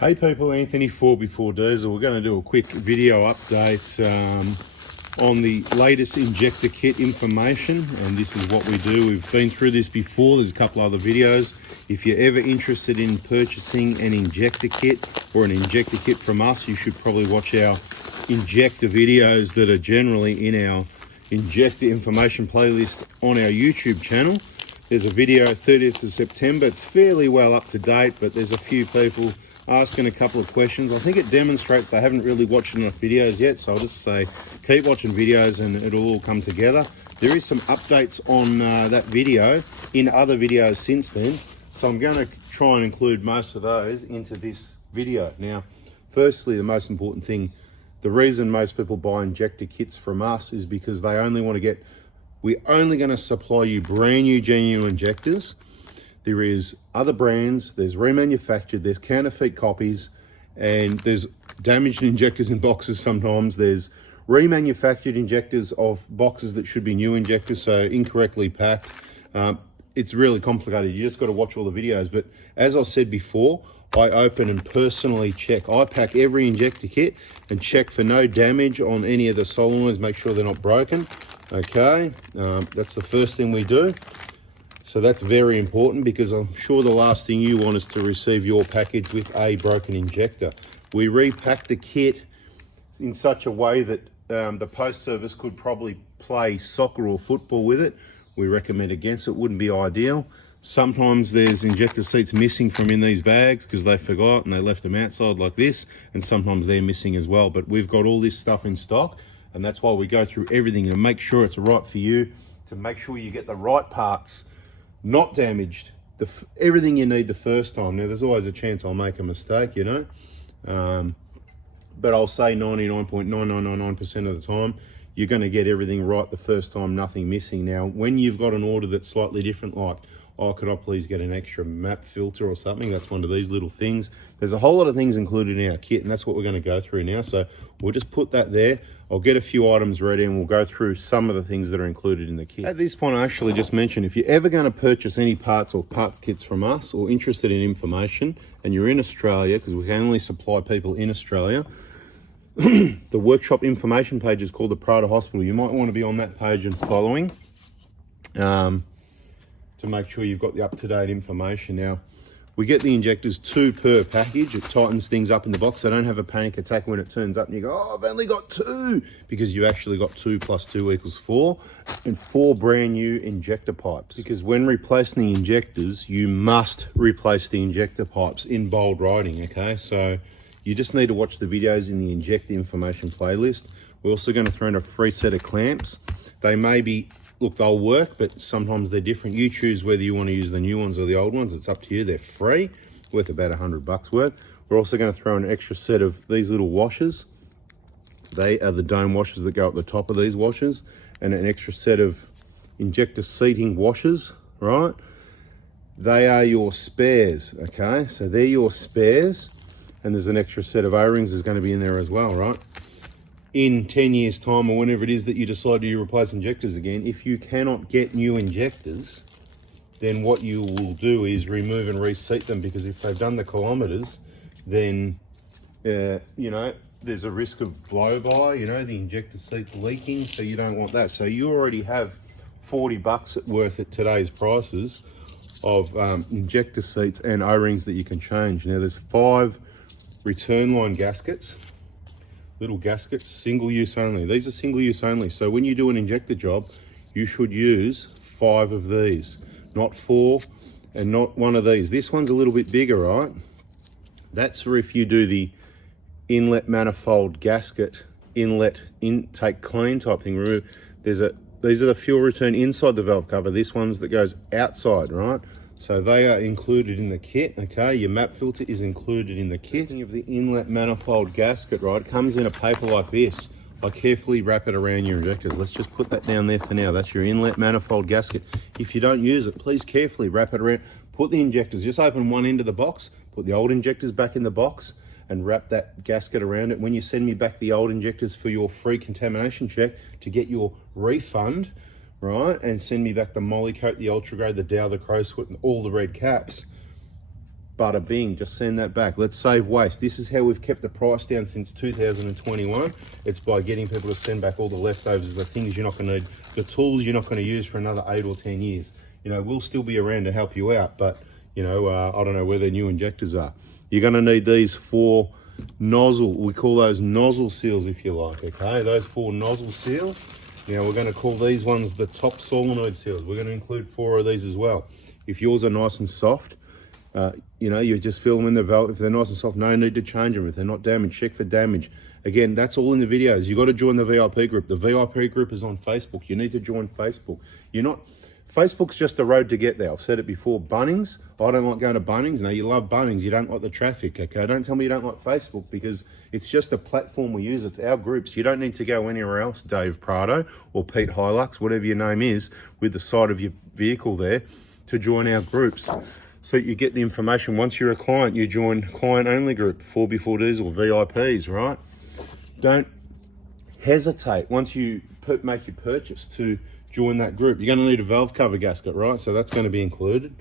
Hey people, Anthony 4x4 Diesel. We're going to do a quick video update on the latest injector kit information, and this is what we do. We've been through this before. There's a couple other videos. If you're ever interested in purchasing an injector kit or an injector kit from us, you should probably watch our injector videos that are generally in our injector information playlist on our YouTube channel. There's a video 30th of September. It's fairly well up to date, but there's a few people asking a couple of questions. I think it demonstrates they haven't really watched enough videos yet, so I'll just say keep watching videos and it'll all come together. There is some updates on that video in other videos since then, so I'm going to try and include most of those into this video. Now, firstly, the most important thing, the reason most people buy injector kits from us is because they only want to get, we're only going to supply you brand new genuine injectors. There is other brands, there's remanufactured, there's counterfeit copies, and there's damaged injectors in boxes sometimes. There's remanufactured injectors of boxes that should be new injectors, so incorrectly packed. It's really complicated. You just got to watch all the videos. But as I said before, I open and personally check. I pack every injector kit and check for no damage on any of the solenoids, make sure they're not broken. Okay, that's the first thing we do. So that's very important, because I'm sure the last thing you want is to receive your package with a broken injector. We repack the kit in such a way that the post service could probably play soccer or football with it. We recommend against it, wouldn't be ideal. Sometimes there's injector seats missing from in these bags because they forgot and they left them outside like this, and sometimes they're missing as well. But we've got all this stuff in stock, and that's why we go through everything to make sure it's right for you, to make sure you get the right parts, not damaged, everything you need the first time. Now, there's always a chance I'll make a mistake, you know, but I'll say 99.9999% of the time, you're going to get everything right the first time, nothing missing. Now, when you've got an order that's slightly different, like, oh, could I please get an extra map filter or something? That's one of these little things. There's a whole lot of things included in our kit, and that's what we're going to go through now. So we'll just put that there. I'll get a few items ready and we'll go through some of the things that are included in the kit. At this point, I actually just mentioned, if you're ever going to purchase any parts or parts kits from us, or interested in information, and you're in Australia, because we can only supply people in Australia, the workshop information page is called the Prada Hospital. You might want to be on that page and following, to make sure you've got the up-to-date information. Now, we get the injectors 2 per package. It tightens things up in the box, so don't have a panic attack when it turns up and you go, oh, I've only got 2, because you actually got 2 plus 2 equals 4, and 4 brand new injector pipes. Because when replacing the injectors, you must replace the injector pipes in bold writing, okay? So you just need to watch the videos in the injector information playlist. We're also going to throw in a free set of clamps. They may be, look, they'll work, but sometimes they're different. You choose whether you want to use the new ones or the old ones. It's up to you. They're free, worth about $100 worth. We're also going to throw in an extra set of these little washers. They are the dome washers that go at the top of these washers, and an extra set of injector seating washers, right? They are your spares, okay? So they're your spares, and there's an extra set of O-rings that's going to be in there as well, right? In 10 years time, or whenever it is that you decide to replace injectors again, if you cannot get new injectors, then what you will do is remove and reseat them, because if they've done the kilometers, then you know, there's a risk of blow by, you know, the injector seat's leaking, so you don't want that. So you already have $40 worth at today's prices of injector seats and O-rings that you can change. Now, there's 5 return line gaskets, little gaskets, single use only. These are single use only. So when you do an injector job, you should use 5 of these, not 4 and not 1 of these. This one's a little bit bigger, right? That's for if you do the inlet manifold gasket, inlet intake clean type thing. Remember, these are the fuel return inside the valve cover. This one's that goes outside, right? So they are included in the kit, okay? Your map filter is included in the kit. Of the inlet manifold gasket, right, comes in a paper like this. I carefully wrap it around your injectors. Let's just put that down there for now. That's your inlet manifold gasket. If you don't use it, please carefully wrap it around. Put the injectors, just open one end of the box, put the old injectors back in the box, and wrap that gasket around it. When you send me back the old injectors for your free contamination check to get your refund, right, and send me back the Moly Coat, the Ultra Grade, the Dow, the Crowsfoot, and all the red caps, Bada bing, just send that back. Let's save waste. This is how we've kept the price down since 2021. It's by getting people to send back all the leftovers, the things you're not going to need, the tools you're not going to use for another 8 or 10 years. You know, we'll still be around to help you out, but, you know, I don't know where the new injectors are. You're going to need these 4 nozzle, we call those nozzle seals if you like, okay? Those 4 nozzle seals. Now we're going to call these ones the top solenoid seals. We're going to include 4 of these as well. If yours are nice and soft, you know, you just fill them in the valve. If they're nice and soft, no need to change them. If they're not damaged, check for damage. Again, that's all in the videos. You got to join the VIP group. The VIP group is on Facebook. You need to join Facebook. Facebook's just the road to get there. I've said it before. Bunnings, I don't like going to Bunnings. No, you love Bunnings. You don't like the traffic, okay? Don't tell me you don't like Facebook, because it's just a platform we use. It's our groups. You don't need to go anywhere else, Dave Prado or Pete Hilux, whatever your name is, with the side of your vehicle there, to join our groups. So you get the information. Once you're a client, you join client only group, 4x4Ds or VIPs, right? Don't hesitate once you make your purchase to join that group. You're going to need a valve cover gasket, right? So that's going to be included.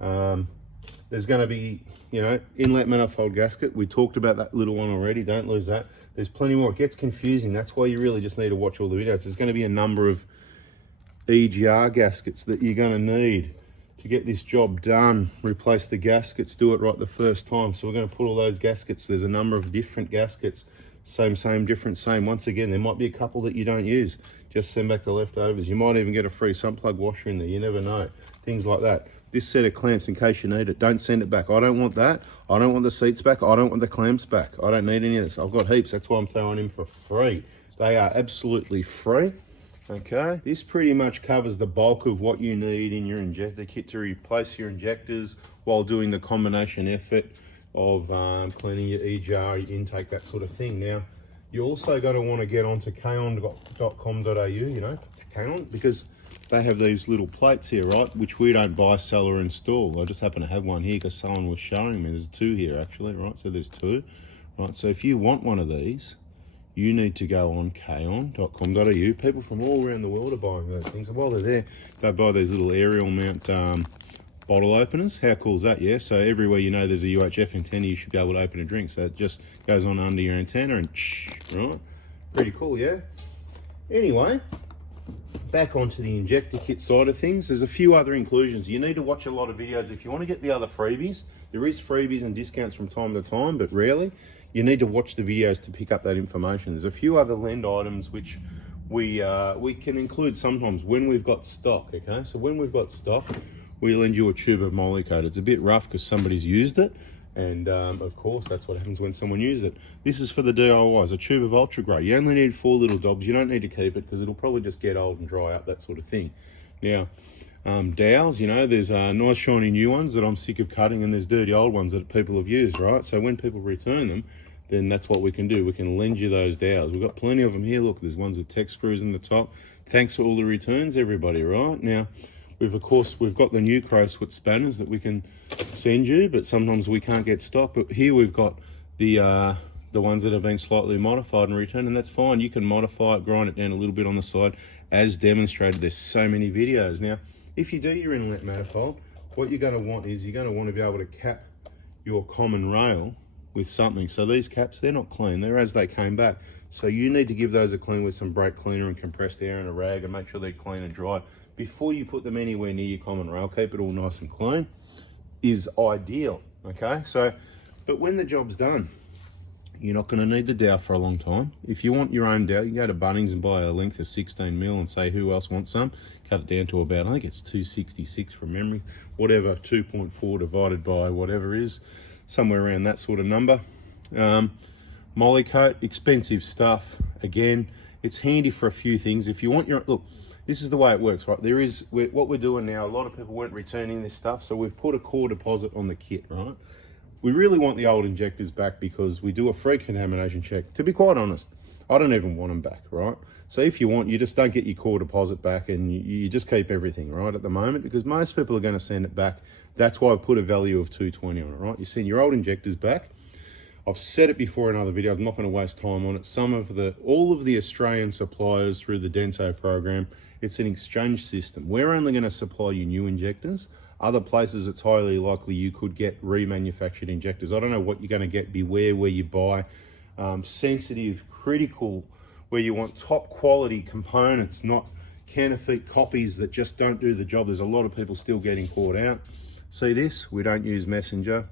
There's going to be, you know, inlet manifold gasket. We talked about that little one already. Don't lose that. There's plenty more. It gets confusing. That's why you really just need to watch all the videos. There's going to be a number of EGR gaskets that you're going to need to get this job done. Replace the gaskets, do it right the first time. So we're going to put all those gaskets. There's a number of different gaskets. Same, different, same. Once again, there might be a couple that you don't use. Just send back the leftovers. You might even get a free sump plug washer in there. You never know. Things like that. This set of clamps in case you need it. Don't send it back. I don't want that. I don't want the seats back. I don't want the clamps back. I don't need any of this. I've got heaps. That's why I'm throwing in for free. They are absolutely free. Okay, this pretty much covers the bulk of what you need in your injector kit to replace your injectors while doing the combination effort of cleaning your EGR, your intake, that sort of thing. Now, you're also going to want to get onto kaon.com.au, you know, Kaon, because they have these little plates here, right, which we don't buy, sell, or install. I just happen to have one here because someone was showing me. There's 2 here, actually, right? So there's 2, right? So if you want one of these, you need to go on kaon.com.au. People from all around the world are buying those things. And while they're there, they buy these little aerial mount bottle openers. How cool is that? Yeah, so everywhere you know there's a UHF antenna, you should be able to open a drink. So it just goes on under your antenna and right? Pretty cool, yeah? Anyway, back onto the injector kit side of things. There's a few other inclusions. You need to watch a lot of videos. If you want to get the other freebies, there is freebies and discounts from time to time, but rarely. You need to watch the videos to pick up that information. There's a few other lend items which we can include sometimes when we've got stock, okay? So when we've got stock, we lend you a tube of Molykote. It's a bit rough because somebody's used it, and of course that's what happens when someone uses it. This is for the DIYs, a tube of Ultra Grey. You only need 4 little dobs. You don't need to keep it because it'll probably just get old and dry up, that sort of thing. Now, dowels, you know, there's nice shiny new ones that I'm sick of cutting, and there's dirty old ones that people have used, right? So when people return them, then that's what we can do. We can lend you those dowels. We've got plenty of them here. Look, there's ones with tech screws in the top. Thanks for all the returns, everybody, right? Now, we've got the new crowsfoot spanners that we can send you, but sometimes we can't get stock. But here we've got the ones that have been slightly modified and returned, and that's fine. You can modify it, grind it down a little bit on the side, as demonstrated. There's so many videos. Now, if you do your inlet manifold, what you're going to want is you're going to want to be able to cap your common rail with something. So these caps, they're not clean. They're as they came back. So you need to give those a clean with some brake cleaner and compressed air and a rag, and make sure they're clean and dry before you put them anywhere near your common rail. Keep it all nice and clean is ideal, okay? So, but when the job's done, you're not going to need the dowel for a long time. If you want your own dowel, you can go to Bunnings and buy a length of 16 mil and say who else wants some. Cut it down to about, I think it's 266 from memory, whatever, 2.4 divided by whatever is, somewhere around that sort of number. Molykote, expensive stuff. Again, it's handy for a few things. If you want your, look, this is the way it works, right? What we're doing now, a lot of people weren't returning this stuff, so we've put a core deposit on the kit, right? We really want the old injectors back because we do a free contamination check. To be quite honest, I don't even want them back, right? So if you want, you just don't get your core deposit back, and you just keep everything, right, at the moment, because most people are going to send it back. That's why I've put a value of $220 on it, right? You send your old injectors back. I've said it before in other videos, I'm not going to waste time on it. All of the Australian suppliers through the Dento program, it's an exchange system. We're only going to supply you new injectors Other places, it's highly likely you could get remanufactured injectors. I don't know what you're going to get. Beware where you buy. Sensitive, critical, where you want top quality components, not counterfeit copies that just don't do the job. There's a lot of people still getting caught out. See this? We don't use messenger,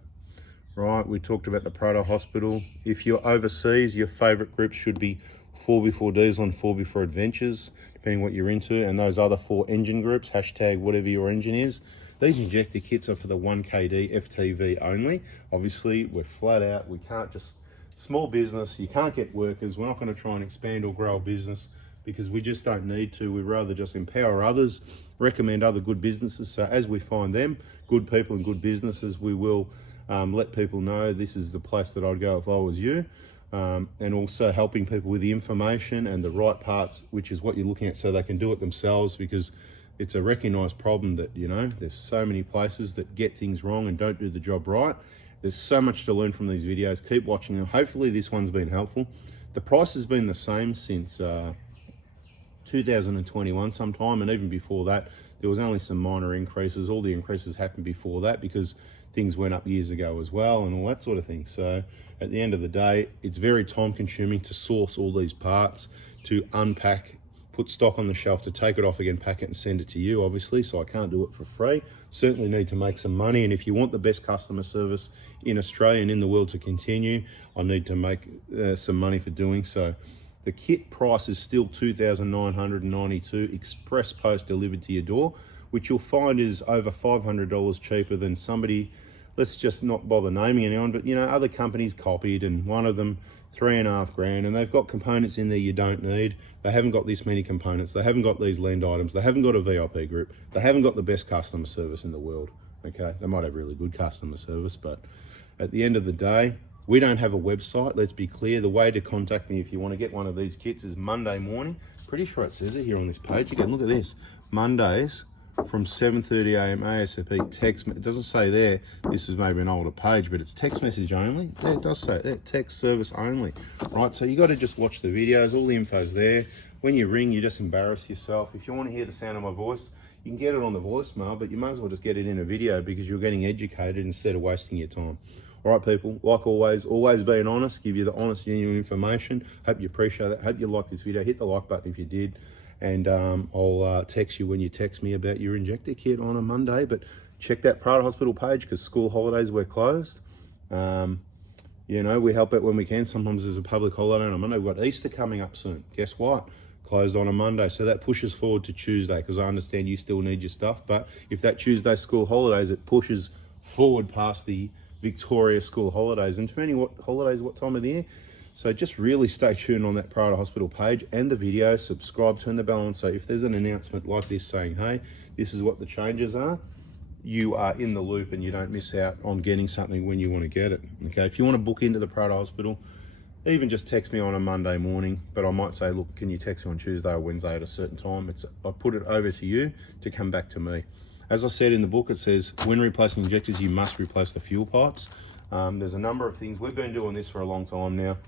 right? We talked about the Proto Hospital. If you're overseas, your favorite groups should be 4x4 Diesel and 4x4 Adventures, depending what you're into, and those other 4 engine groups, hashtag whatever your engine is. These injector kits are for the 1kd-Ftv only. Obviously, we're flat out. We can't just, small business, you can't get workers. We're not going to try and expand or grow a business because we just don't need to. We'd rather just empower others, recommend other good businesses. So as we find them, good people and good businesses, we will let people know this is the place that I'd go if I was you. And also helping people with the information and the right parts, which is what you're looking at, so they can do it themselves, because it's a recognized problem that, you know, there's so many places that get things wrong and don't do the job right. There's so much to learn from these videos. Keep watching them. Hopefully this one's been helpful. The price has been the same since 2021 sometime, and even before that there was only some minor increases. All the increases happened before that because things went up years ago as well and all that sort of thing. So at the end of the day, it's very time consuming to source all these parts, to unpack, put stock on the shelf, to take it off again, pack it and send it to you, obviously. So I can't do it for free. Certainly need to make some money, and if you want the best customer service in Australia and in the world to continue, I need to make some money for doing so. The kit price is still $2,992 express post delivered to your door, which you'll find is over $500 cheaper than somebody, let's just not bother naming anyone, but you know, other companies copied, and one of them $3.5 grand, and they've got components in there you don't need. They haven't got this many components. They haven't got these land items. They haven't got a VIP group. They haven't got the best customer service in the world. Okay, they might have really good customer service, but at the end of the day, we don't have a website. Let's be clear. The way to contact me if you want to get one of these kits is Monday morning. Pretty sure it says it here on this page. Again, look at this. Mondays from 7:30 a.m. ASAP. Text. It doesn't say there. This is maybe an older page, but it's text message only. Yeah, it does say it there. Text service only. Right. So you got to just watch the videos. All the info's there. When you ring, you just embarrass yourself. If you want to hear the sound of my voice, you can get it on the voicemail, but you might as well just get it in a video, because you're getting educated instead of wasting your time. All right, people, like always being honest, give you the honest, genuine information. Hope you appreciate that. Hope you like this video. Hit the like button if you did. And I'll text you when you text me about your injector kit on a Monday. But check that Proto Hospital page, because school holidays, we're closed. You know, we help out when we can. Sometimes there's a public holiday on a Monday. We've got Easter coming up soon. Guess what? Closed on a Monday. So that pushes forward to Tuesday, because I understand you still need your stuff. But if that Tuesday school holidays, it pushes forward past the Victoria school holidays, and depending what holidays, what time of the year. So just really stay tuned on that Proto Hospital page and the video. Subscribe, turn the bell on, so if there's an announcement like this saying, hey, this is what the changes are, you are in the loop and you don't miss out on getting something when you want to get it. Okay, if you want to book into the Proto Hospital, even just text me on a Monday morning, but I might say, look, can you text me on Tuesday or Wednesday at a certain time? I put it over to you to come back to me. As I said in the book, it says when replacing injectors, you must replace the fuel pipes. There's a number of things. We've been doing this for a long time now,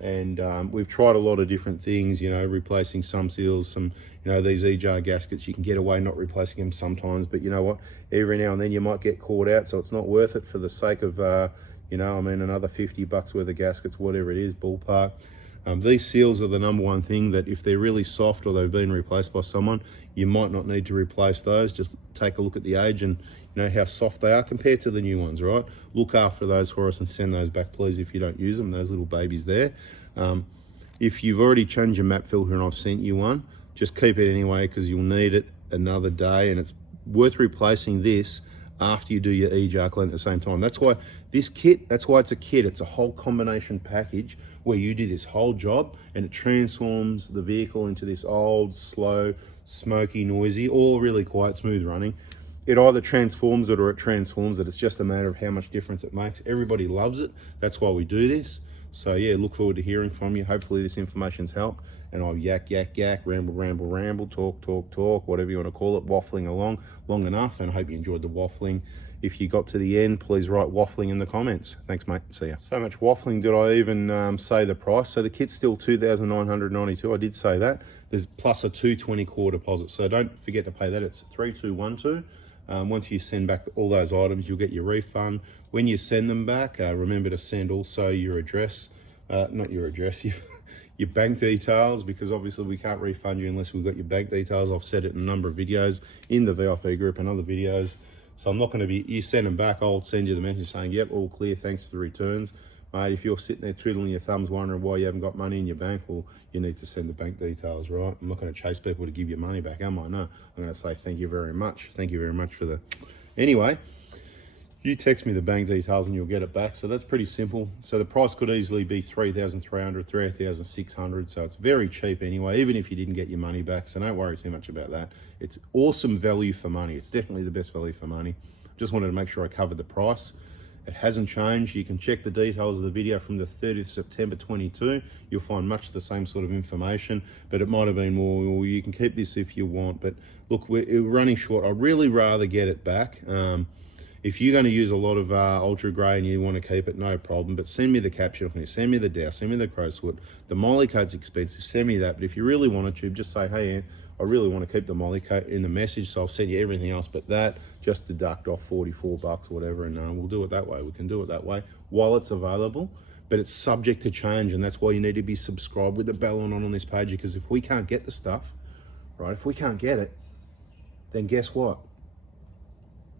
and we've tried a lot of different things, you know, replacing some seals, some, you know, these E-jar gaskets. You can get away not replacing them sometimes, but you know what? Every now and then you might get caught out, so it's not worth it for the sake of, you know, I mean, another 50 bucks worth of gaskets, whatever it is, ballpark. These seals are the number one thing that if they're really soft or they've been replaced by someone, you might not need to replace those. Just take a look at the age and you know how soft they are compared to the new ones, right? Look after those for us and send those back, please, if you don't use them, those little babies there. If you've already changed your map filter and I've sent you one, just keep it anyway, because you'll need it another day, and it's worth replacing this after you do your E-jar clean at the same time. That's why this kit, that's why it's a kit. It's a whole combination package where you do this whole job, and it transforms the vehicle into this old, slow, smoky, noisy, or really quiet, smooth running. It either transforms it or it transforms it. It's just a matter of how much difference it makes. Everybody loves it. That's why we do this. So yeah, look forward to hearing from you. Hopefully this information's helped, and I'll yak, ramble, talk, whatever you want to call it, waffling along long enough, and I hope you enjoyed the waffling. If you got to the end, please write waffling in the comments. Thanks, mate. See ya. So much waffling, did I even say the price? So the kit's still $2,992. I did say that. There's plus a $224 deposit, so don't forget to pay that. It's 3212. Once you send back all those items, you'll get your refund. When you send them back, remember to send also your address, not your address, your bank details, because obviously we can't refund you unless we've got your bank details. I've said it in a number of videos in the VIP group and other videos. So I'm not going to be, you send them back, I'll send you the message saying, yep, all clear, thanks for the returns. Mate, if you're sitting there twiddling your thumbs wondering why you haven't got money in your bank, well, you need to send the bank details, right? I'm not going to chase people to give your money back, am I? No, I'm going to say thank you very much. Thank you very much for the... Anyway, you text me the bank details and you'll get it back. So that's pretty simple. So the price could easily be $3,300, $3,600. So it's very cheap anyway, even if you didn't get your money back. So don't worry too much about that. It's awesome value for money. It's definitely the best value for money. Just wanted to make sure I covered the price. It hasn't changed. You can check the details of the video from the 30th September 22. You'll find much the same sort of information, but it might have been more, well, you can keep this if you want. But look, we're running short. I'd really rather get it back. If you're going to use a lot of ultra grey and you want to keep it, no problem. But send me the capsule, send me the dow, send me the crowsfoot. The molly coat's expensive, send me that. But if you really want a tube, just say, hey, I really want to keep the molly coat in the message, so I'll send you everything else but that. Just deduct off 44 bucks or whatever, and we'll do it that way. We can do it that way while it's available, but it's subject to change, and that's why you need to be subscribed with the bell on this page, because if we can't get the stuff, right, if we can't get it, then guess what?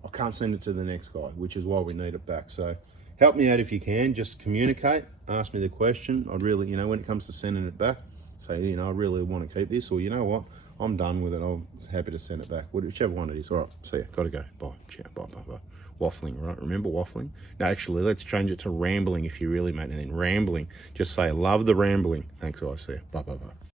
I can't send it to the next guy, which is why we need it back. So help me out if you can. Just communicate, ask me the question. I'd really, when it comes to sending it back, say, I really want to keep this, or you know what, I'm done with it. I'm happy to send it back, whichever one it is. All right, see ya. Gotta go. Bye. Ciao. Bye. Bye. Bye. Waffling, right? Remember waffling? No, actually, let's change it to rambling if you really make anything. Rambling. Just say, love the rambling. Thanks, guys. See ya. Bye. Bye. Bye.